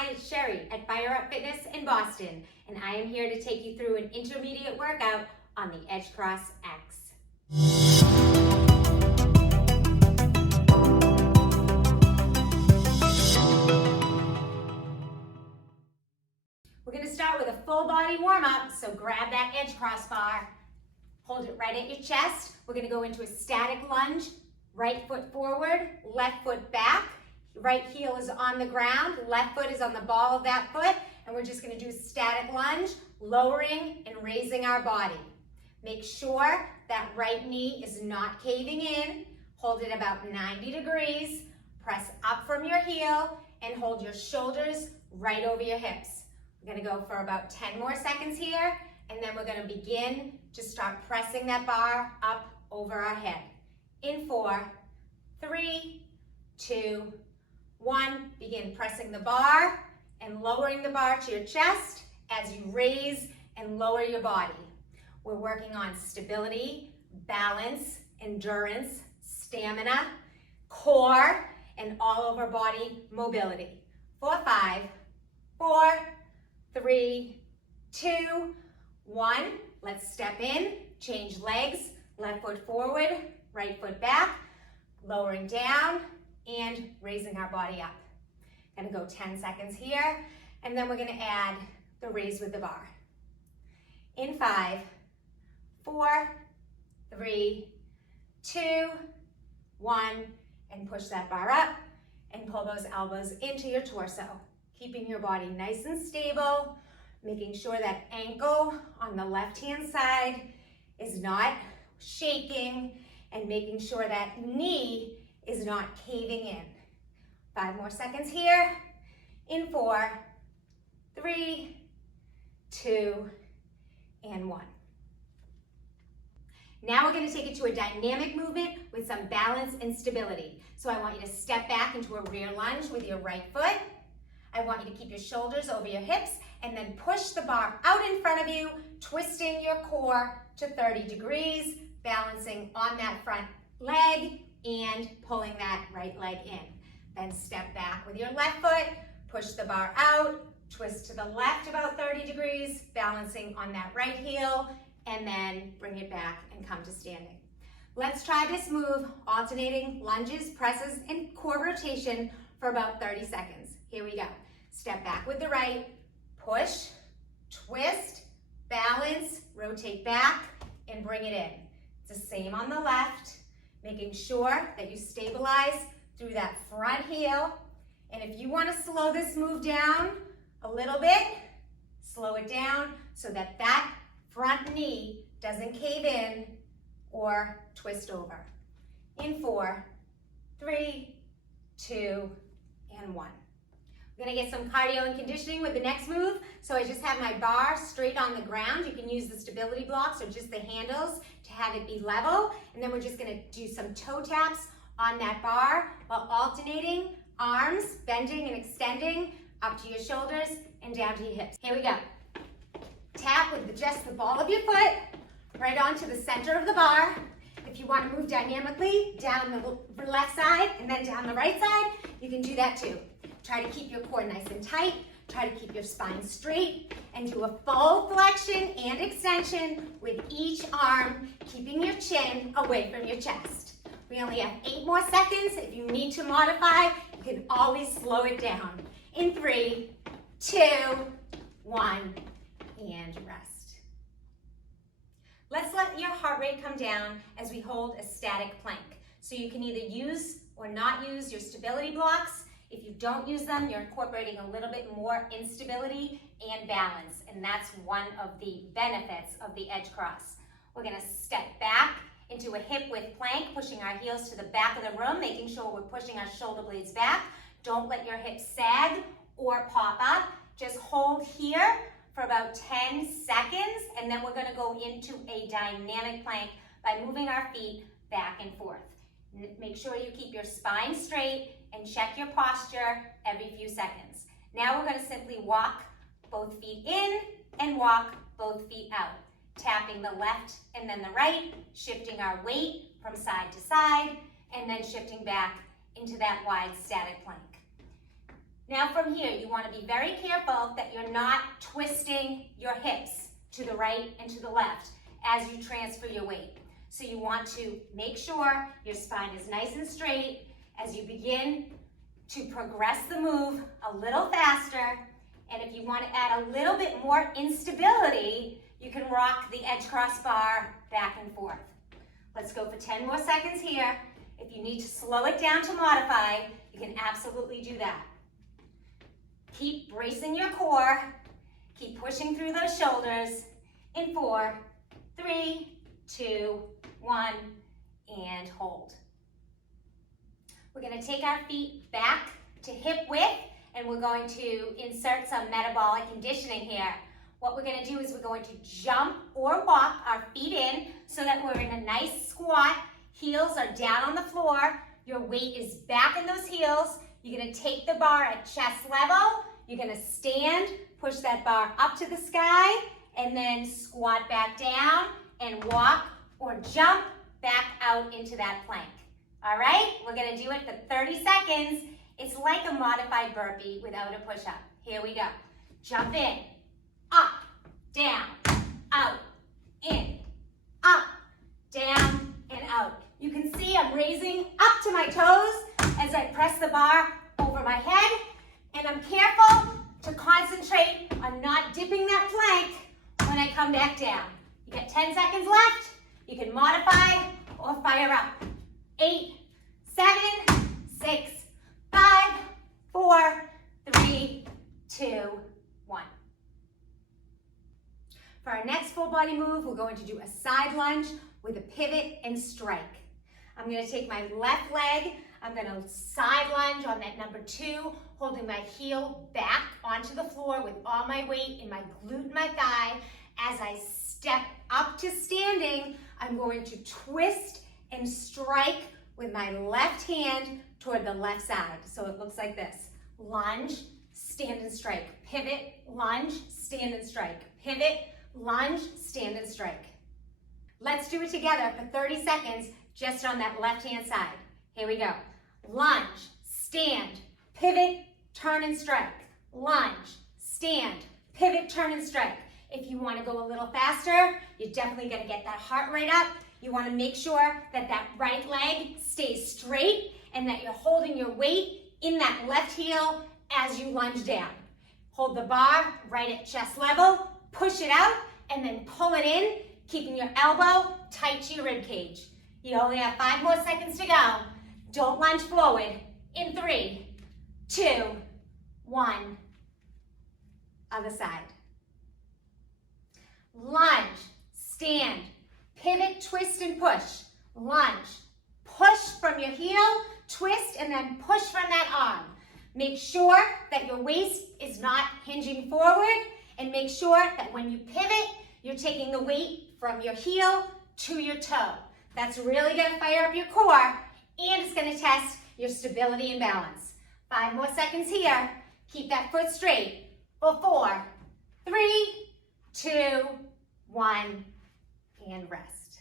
Hi, it's Sheri at Fire Up Fitness in Boston, and I am here to take you through an intermediate workout on the EdgeCross-X. We're going to start with a full body warm-up, so grab that EdgeCross bar, hold it right at your chest. We're going to go into a static lunge, right foot forward, left foot back. Right heel is on the ground, left foot is on the ball of that foot, and we're just going to do a static lunge, lowering and raising our body. Make sure that right knee is not caving in. Hold it about 90 degrees. Press up from your heel and hold your shoulders right over your hips. We're going to go for about 10 more seconds here, and then we're going to begin to start pressing that bar up over our head. In 4, 3, 2, 1, begin pressing the bar and lowering the bar to your chest as you raise and lower your body. We're working on stability, balance, endurance, stamina, core, and all over body mobility. 4, 5, 4, 3, 2, 1. Let's step in, change legs, left foot forward, right foot back, lowering down, and raising our body up. Gonna go 10 seconds here, and then we're gonna add the raise with the bar. In 5, 4, 3, 2, 1, and push that bar up and pull those elbows into your torso, keeping your body nice and stable, making sure that ankle on the left-hand side is not shaking, and making sure that knee is not caving in. 5 more seconds here. In 4, 3, 2, and 1. Now we're going to take it to a dynamic movement with some balance and stability. So I want you to step back into a rear lunge with your right foot. I want you to keep your shoulders over your hips and then push the bar out in front of you, twisting your core to 30 degrees, balancing on that front leg and pulling that right leg in. Then step back with your left foot, push the bar out, twist to the left about 30 degrees, balancing on that right heel, and then bring it back and come to standing. Let's try this move, alternating lunges, presses, and core rotation for about 30 seconds. Here we go. Step back with the right, push, twist, balance, rotate back, and bring it in. It's the same on the left, making sure that you stabilize through that front heel. And if you want to slow this move down a little bit, slow it down so that that front knee doesn't cave in or twist over. In 4, 3, 2, and 1. We're going to get some cardio and conditioning with the next move. So I just have my bar straight on the ground. You can use the stability blocks or just the handles to have it be level. And then we're just going to do some toe taps on that bar while alternating arms, bending and extending up to your shoulders and down to your hips. Here we go. Tap with just the ball of your foot right onto the center of the bar. If you want to move dynamically down the left side and then down the right side, you can do that too. Try to keep your core nice and tight. Try to keep your spine straight and do a full flexion and extension with each arm, keeping your chin away from your chest. We only have 8 more seconds. If you need to modify, you can always slow it down. In 3, 2, 1, and rest. Let's let your heart rate come down as we hold a static plank. So you can either use or not use your stability blocks. If you don't use them, you're incorporating a little bit more instability and balance, and that's one of the benefits of the EdgeCross. We're going to step back into a hip width plank, pushing our heels to the back of the room, making sure we're pushing our shoulder blades back. Don't let your hips sag or pop up. Just hold here for about 10 seconds, and then we're going to go into a dynamic plank by moving our feet back and forth. Make sure you keep your spine straight and check your posture every few seconds. Now we're going to simply walk both feet in and walk both feet out, tapping the left and then the right, shifting our weight from side to side, and then shifting back into that wide static plank. Now from here, you want to be very careful that you're not twisting your hips to the right and to the left as you transfer your weight. So you want to make sure your spine is nice and straight as you begin to progress the move a little faster. And if you want to add a little bit more instability, you can rock the edge cross bar back and forth. Let's go for 10 more seconds here. If you need to slow it down to modify, you can absolutely do that. Keep bracing your core. Keep pushing through those shoulders. In 4, 3, 2, 1, and hold. We're going to take our feet back to hip width, and we're going to insert some metabolic conditioning here. What we're going to do is we're going to jump or walk our feet in so that we're in a nice squat. Heels are down on the floor. Your weight is back in those heels. You're going to take the bar at chest level. You're going to stand, push that bar up to the sky, and then squat back down and walk or jump back out into that plank. All right? We're going to do it for 30 seconds. It's like a modified burpee without a push-up. Here we go. Jump in, up, down, out, in, up, down, and out. You can see I'm raising up to my toes as I press the bar over my head, and I'm careful to concentrate on not dipping that plank when I come back down. You got 10 seconds left. You can modify or fire up. 8, 7, 6, 5, 4, 3, 2, 1. For our next full body move, we're going to do a side lunge with a pivot and strike. I'm going to take my left leg. I'm going to side lunge on that number 2, holding my heel back onto the floor with all my weight in my glute and my thigh. As I step up to standing, I'm going to twist and strike with my left hand toward the left side. So it looks like this. Lunge, stand and strike. Pivot, lunge, stand and strike. Pivot, lunge, stand and strike. Let's do it together for 30 seconds just on that left-hand side. Here we go. Lunge, stand, pivot, turn and strike. Lunge, stand, pivot, turn and strike. If you want to go a little faster, you're definitely going to get that heart rate up. You want to make sure that that right leg stays straight and that you're holding your weight in that left heel as you lunge down. Hold the bar right at chest level, push it out, and then pull it in, keeping your elbow tight to your rib cage. You only have 5 more seconds to go. Don't lunge forward. In 3, 2, 1. Other side. Lunge, stand, pivot, twist, and push. Lunge, push from your heel, twist, and then push from that arm. Make sure that your waist is not hinging forward, and make sure that when you pivot, you're taking the weight from your heel to your toe. That's really going to fire up your core, and it's going to test your stability and balance. 5 more seconds here. Keep that foot straight. For 4, 3, 2, 1, and rest.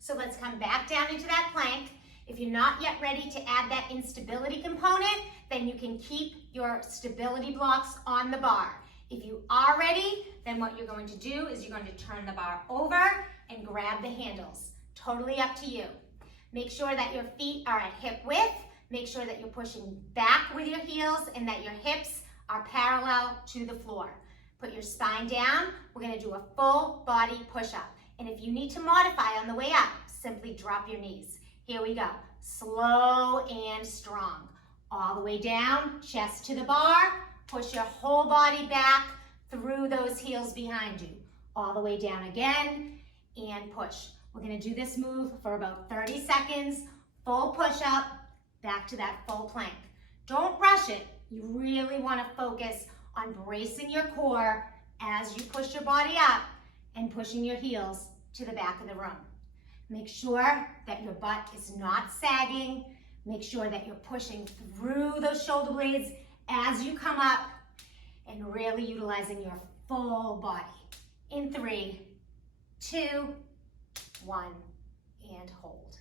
So let's come back down into that plank. If you're not yet ready to add that instability component, then you can keep your stability blocks on the bar. If you are ready, then what you're going to do is you're going to turn the bar over and grab the handles. Totally up to you. Make sure that your feet are at hip width. Make sure that you're pushing back with your heels and that your hips are parallel to the floor. Put your spine down. We're going to do a full body push-up. And if you need to modify on the way up, simply drop your knees. Here we go. Slow and strong. All the way down, chest to the bar. Push your whole body back through those heels behind you. All the way down again and push. We're going to do this move for about 30 seconds. Full push-up, back to that full plank. Don't rush it. You really want to focus on bracing your core as you push your body up and pushing your heels to the back of the room. Make sure that your butt is not sagging. Make sure that you're pushing through those shoulder blades as you come up and really utilizing your full body. In 3, 2, 1, and hold.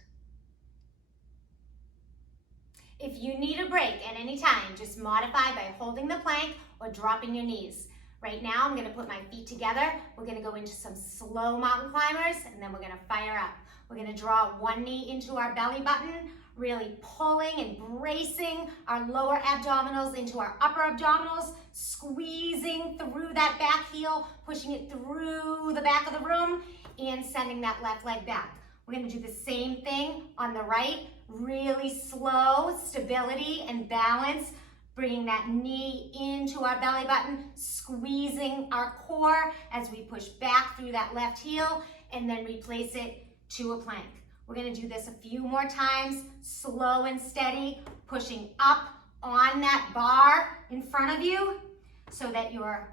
If you need a break at any time, just modify by holding the plank or dropping your knees. Right now, I'm gonna put my feet together. We're gonna go into some slow mountain climbers, and then we're gonna fire up. We're gonna draw one knee into our belly button, really pulling and bracing our lower abdominals into our upper abdominals, squeezing through that back heel, pushing it through the back of the room, and sending that left leg back. We're gonna do the same thing on the right, really slow, stability and balance, bringing that knee into our belly button, squeezing our core as we push back through that left heel, and then replace it to a plank. We're gonna do this a few more times, slow and steady, pushing up on that bar in front of you so that you're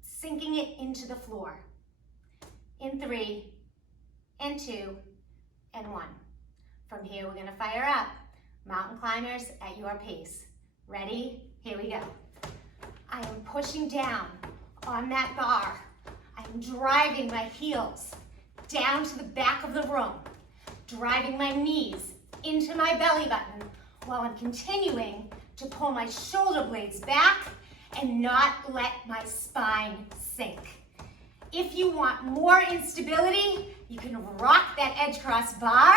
sinking it into the floor. In 3, and 2, and 1. From here, we're gonna fire up. Mountain climbers at your pace. Ready? Here we go. I am pushing down on that bar. I'm driving my heels down to the back of the room, driving my knees into my belly button while I'm continuing to pull my shoulder blades back and not let my spine sink. If you want more instability, you can rock that edge cross bar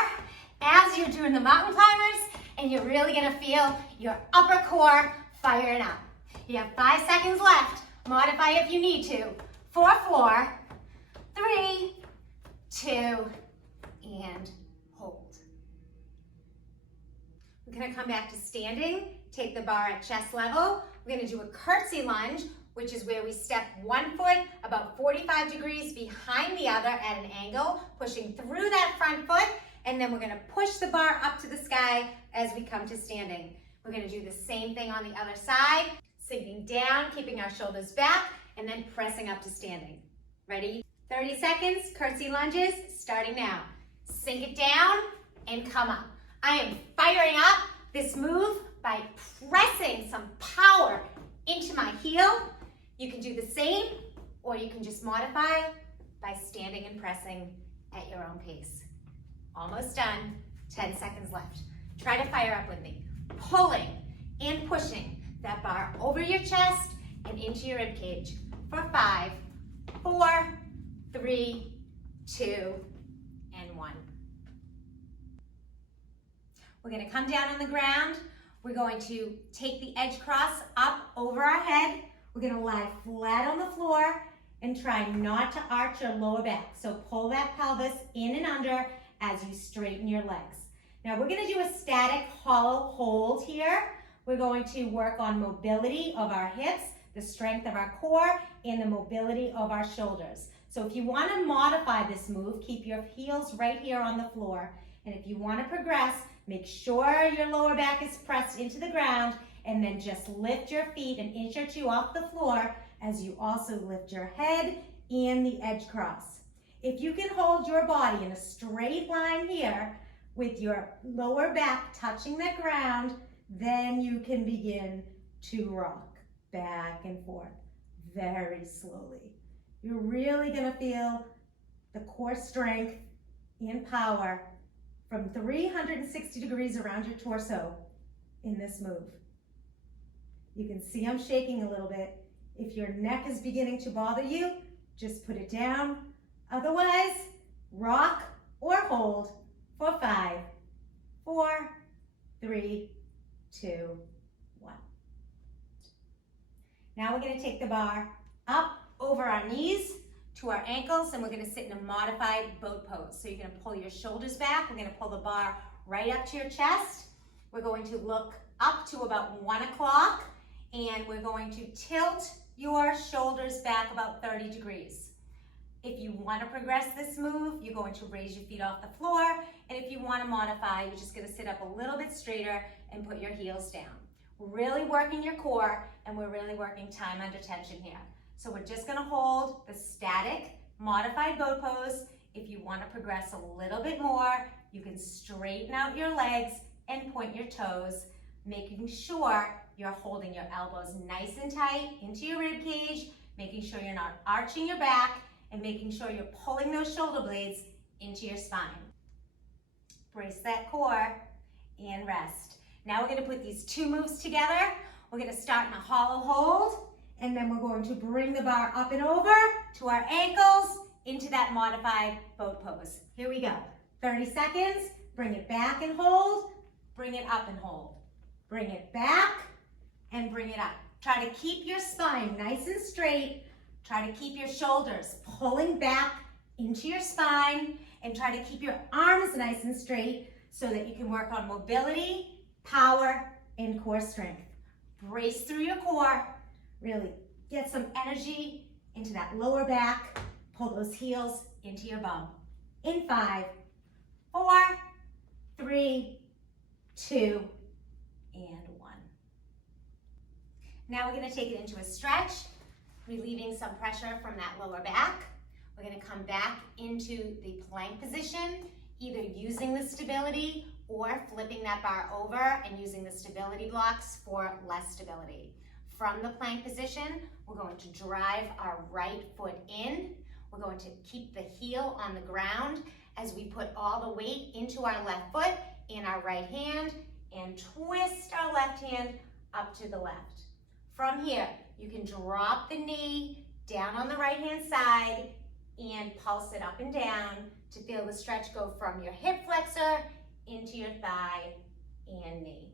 as you're doing the mountain climbers, and you're really gonna feel your upper core firing up. You have 5 seconds left. Modify if you need to. 4, 4, 3, 2, and hold. We're gonna come back to standing. Take the bar at chest level. We're gonna do a curtsy lunge, which is where we step one foot about 45 degrees behind the other at an angle, pushing through that front foot, and then we're gonna push the bar up to the sky as we come to standing. We're gonna do the same thing on the other side, sinking down, keeping our shoulders back, and then pressing up to standing. Ready? 30 seconds, curtsy lunges, starting now. Sink it down and come up. I am firing up this move by pressing some power into my heel. You can do the same, or you can just modify by standing and pressing at your own pace. Almost done, 10 seconds left. Try to fire up with me. Pulling and pushing that bar over your chest and into your rib cage for 5, 4, 3, 2, and 1. We're gonna come down on the ground. We're going to take the edge cross up over our head. We're gonna lie flat on the floor and try not to arch your lower back. So pull that pelvis in and under as you straighten your legs. Now we're gonna do a static hollow hold here. We're going to work on mobility of our hips, the strength of our core, and the mobility of our shoulders. So if you wanna modify this move, keep your heels right here on the floor. And if you wanna progress, make sure your lower back is pressed into the ground, and then just lift your feet an inch or 2 off the floor as you also lift your head and the edge cross. If you can hold your body in a straight line here with your lower back touching the ground, then you can begin to rock back and forth very slowly. You're really gonna feel the core strength and power from 360 degrees around your torso in this move. You can see I'm shaking a little bit. If your neck is beginning to bother you, just put it down. Otherwise, rock or hold for 5, 4, 3, 2, 1. Now we're gonna take the bar up over our knees to our ankles, and we're gonna sit in a modified boat pose. So you're gonna pull your shoulders back. We're gonna pull the bar right up to your chest. We're going to look up to about 1 o'clock, and we're going to tilt your shoulders back about 30 degrees. If you want to progress this move, you're going to raise your feet off the floor, and if you want to modify, you're just going to sit up a little bit straighter and put your heels down. We're really working your core, and we're really working time under tension here. So we're just going to hold the static modified boat pose. If you want to progress a little bit more, you can straighten out your legs and point your toes, making sure you're holding your elbows nice and tight into your rib cage, making sure you're not arching your back, and making sure you're pulling those shoulder blades into your spine. Brace that core and rest. Now we're gonna put these two moves together. We're gonna start in a hollow hold, and then we're going to bring the bar up and over to our ankles into that modified boat pose. Here we go. 30 seconds, bring it back and hold, bring it up and hold. Bring it back and bring it up. Try to keep your spine nice and straight. Try to keep your shoulders pulling back into your spine, and try to keep your arms nice and straight so that you can work on mobility, power, and core strength. Brace through your core. Really get some energy into that lower back. Pull those heels into your bum. In 5, 4, 3, 2, and 1. Now we're gonna take it into a stretch, relieving some pressure from that lower back. We're gonna come back into the plank position, either using the stability or flipping that bar over and using the stability blocks for less stability. From the plank position, we're going to drive our right foot in. We're going to keep the heel on the ground as we put all the weight into our left foot in our right hand and twist our left hand up to the left. From here, you can drop the knee down on the right hand side and pulse it up and down to feel the stretch go from your hip flexor into your thigh and knee.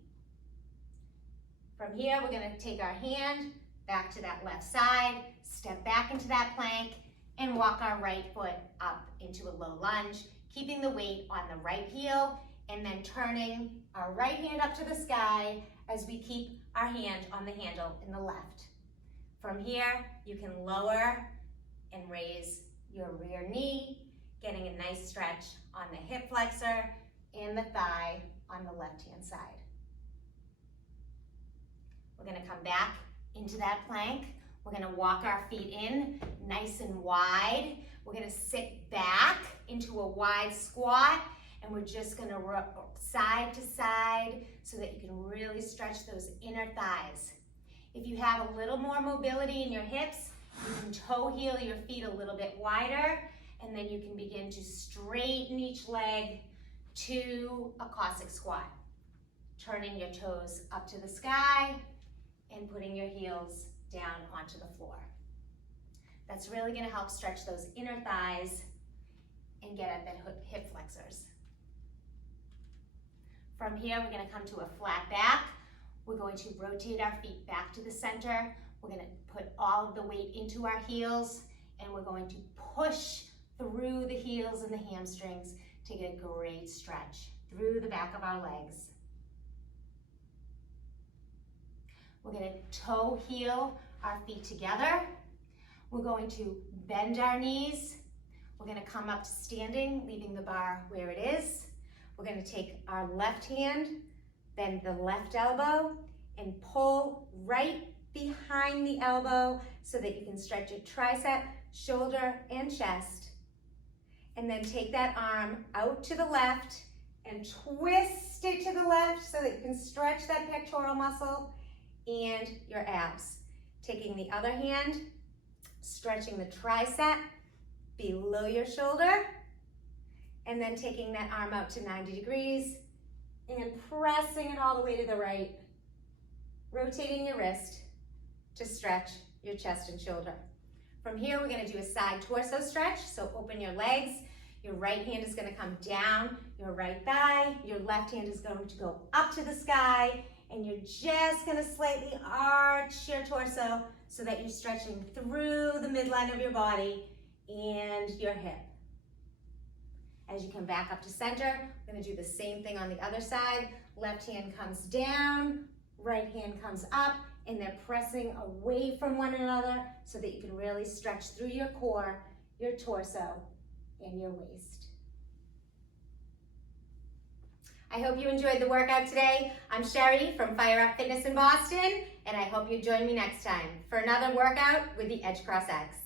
From here, we're gonna take our hand back to that left side, step back into that plank, and walk our right foot up into a low lunge, keeping the weight on the right heel, and then turning our right hand up to the sky as we keep our hand on the handle in the left. From here, you can lower and raise your rear knee, getting a nice stretch on the hip flexor and the thigh on the left-hand side. We're gonna come back into that plank. We're gonna walk our feet in nice and wide. We're gonna sit back into a wide squat, and we're just gonna rock side to side so that you can really stretch those inner thighs. If you have a little more mobility in your hips, you can toe heel your feet a little bit wider, and then you can begin to straighten each leg to a Cossack squat. Turning your toes up to the sky and putting your heels down onto the floor. That's really gonna help stretch those inner thighs and get at the hip flexors. From here, we're gonna come to a flat back. We're going to rotate our feet back to the center. We're gonna put all of the weight into our heels, and we're going to push through the heels and the hamstrings to get a great stretch through the back of our legs. We're gonna toe heel our feet together. We're going to bend our knees. We're gonna come up to standing, leaving the bar where it is. We're gonna take our left hand, bend the left elbow, and pull right behind the elbow so that you can stretch your tricep, shoulder, and chest. And then take that arm out to the left and twist it to the left so that you can stretch that pectoral muscle and your abs. Taking the other hand, stretching the tricep below your shoulder, and then taking that arm out to 90 degrees and pressing it all the way to the right, rotating your wrist to stretch your chest and shoulder. From here, we're gonna do a side torso stretch, so open your legs. Your right hand is gonna come down your right thigh. Your left hand is going to go up to the sky, and you're just gonna slightly arch your torso so that you're stretching through the midline of your body and your hip. As you come back up to center, we're gonna do the same thing on the other side. Left hand comes down, right hand comes up, and they're pressing away from one another so that you can really stretch through your core, your torso, and your waist. I hope you enjoyed the workout today. I'm Sheri from Fire Up Fitness in Boston, and I hope you join me next time for another workout with the EdgeCross-X.